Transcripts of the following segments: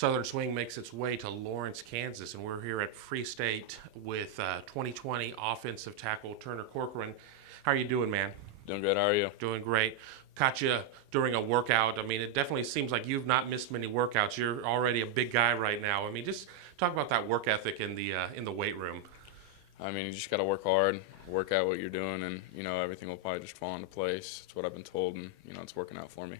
Southern Swing makes its way to Lawrence, Kansas, and we're here at Free State with 2020 offensive tackle Turner Corcoran. How are you doing, man? Doing good. How are you? Doing great. Caught you during a workout. I mean, it definitely seems like you've not missed many workouts. You're already a big guy right now. I mean, just talk about that work ethic in the weight room. I mean, you just got to work hard, work out what you're doing, and, everything will probably just fall into place. It's what I've been told, and, it's working out for me.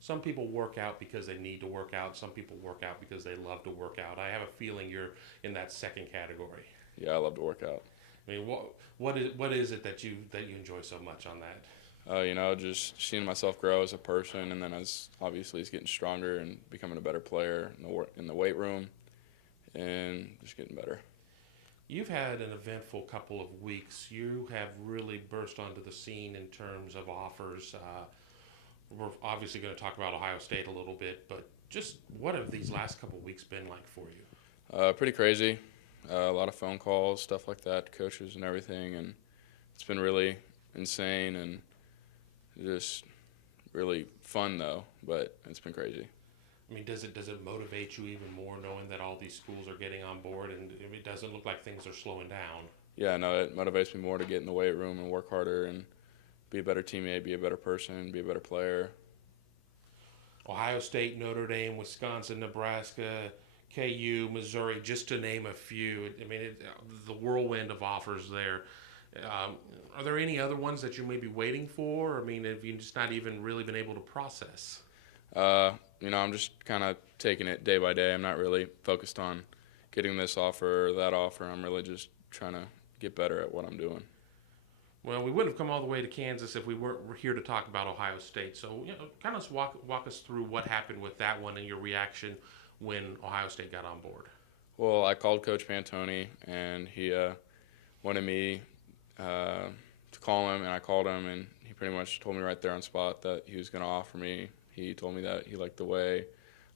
Some people work out because they need to work out. Some people work out because they love to work out. I have a feeling you're in that second category. Yeah, I love to work out. I mean, what is it that you enjoy so much on that? Just seeing myself grow as a person, and then as obviously as getting stronger and becoming a better player in the weight room, and just getting better. You've had an eventful couple of weeks. You have really burst onto the scene in terms of offers. We're obviously going to talk about Ohio State a little bit, but just what have these last couple of weeks been like for you? Pretty crazy. A lot of phone calls, stuff like that, coaches and everything, and it's been really insane and just really fun though. But it's been crazy. I mean, does it motivate you even more knowing that all these schools are getting on board and it doesn't look like things are slowing down? Yeah, no, it motivates me more to get in the weight room and work harder and be a better teammate, be a better person, be a better player. Ohio State, Notre Dame, Wisconsin, Nebraska, KU, Missouri, just to name a few. I mean, the whirlwind of offers there. Are there any other ones that you may be waiting for? I mean, have you just not even really been able to process? I'm just kind of taking it day by day. I'm not really focused on getting this offer or that offer. I'm really just trying to get better at what I'm doing. Well, we wouldn't have come all the way to Kansas if we weren't here to talk about Ohio State. So, kind of walk us through what happened with that one and your reaction when Ohio State got on board. Well, I called Coach Pantoni, and he wanted me to call him, and I called him, and he pretty much told me right there on spot that he was going to offer me. He told me that he liked the way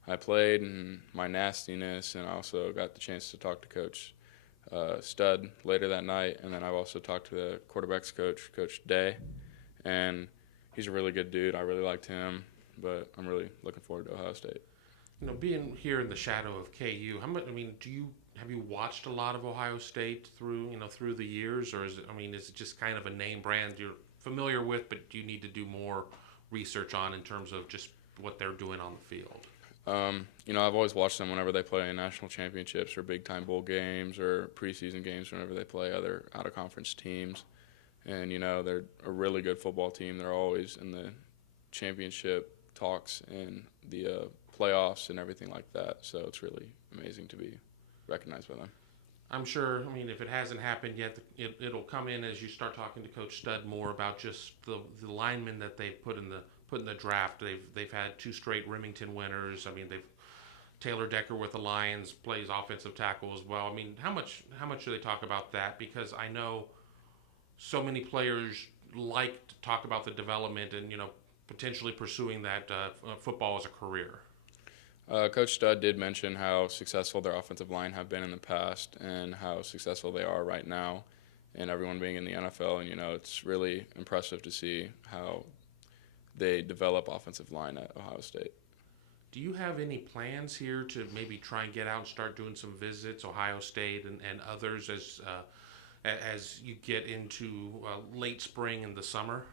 I played and my nastiness, and I also got the chance to talk to Coach Stud later that night, and then I've also talked to the quarterbacks coach, Coach Day, and he's a really good dude. I really liked him, but I'm really looking forward to Ohio State. Being here in the shadow of KU, have you watched a lot of Ohio State through the yees, or is it just kind of a name brand you're familiar with, but you need to do more research on in terms of just what they're doing on the field? I've always watched them whenever they play in national championships or big-time bowl games or preseason games whenever they play other out-of-conference teams. And, they're a really good football team. They're always in the championship talks and the playoffs and everything like that. So it's really amazing to be recognized by them. I'm sure, if it hasn't happened yet, it'll come in as you start talking to Coach Stud more about just the linemen that they've put in the draft. They've had 2 straight Remington winners. They've Taylor Decker with the Lions plays offensive tackle as well. How much do they talk about that? Because I know so many players like to talk about the development and potentially pursuing that football as a career. Coach Stud did mention how successful their offensive line have been in the past and how successful they are right now, and everyone being in the NFL. And it's really impressive to see how they develop offensive line at Ohio State. Do you have any plans here to maybe try and get out and start doing some visits, Ohio State and others, as you get into late spring and the summer?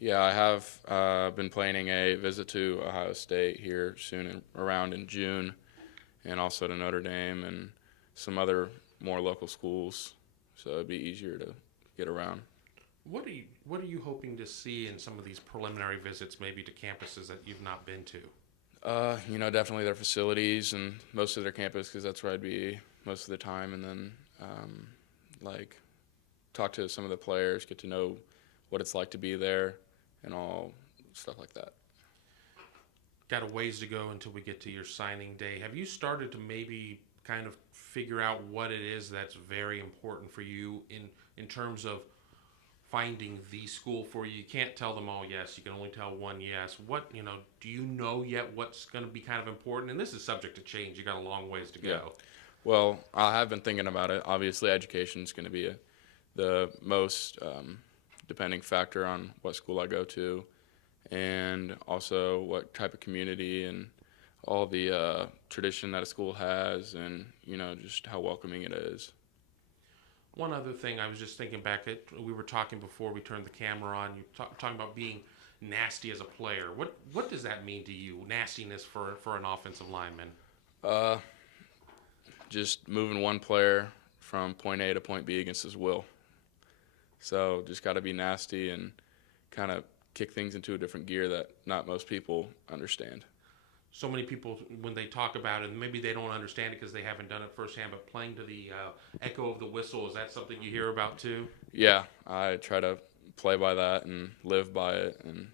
Yeah, I have been planning a visit to Ohio State here soon, around in June, and also to Notre Dame and some other more local schools, so it'd be easier to get around. What are you hoping to see in some of these preliminary visits, maybe to campuses that you've not been to? Definitely their facilities and most of their campus, because that's where I'd be most of the time, and then talk to some of the players, get to know what it's like to be there, and all stuff like that. Got a ways to go until we get to your signing day. Have you started to maybe kind of figure out what it is that's very important for you in terms of finding the school for you? You can't tell them all yes. You can only tell one yes. Do you know yet what's going to be kind of important? And this is subject to change. You got a long ways to go. Yeah. Well, I have been thinking about it. Obviously, education is going to be the most depending factor on what school I go to, and also what type of community and all the tradition that a school has, and just how welcoming it is. One other thing, I was just thinking back at we were talking before we turned the camera on. You talking about being nasty as a player. What does that mean to you? Nastiness for an offensive lineman. Just moving one player from point A to point B against his will. So just got to be nasty and kind of kick things into a different gear that not most people understand. So many people, when they talk about it, maybe they don't understand it because they haven't done it firsthand, but playing to the echo of the whistle, is that something you hear about too? Yeah, I try to play by that and live by it, and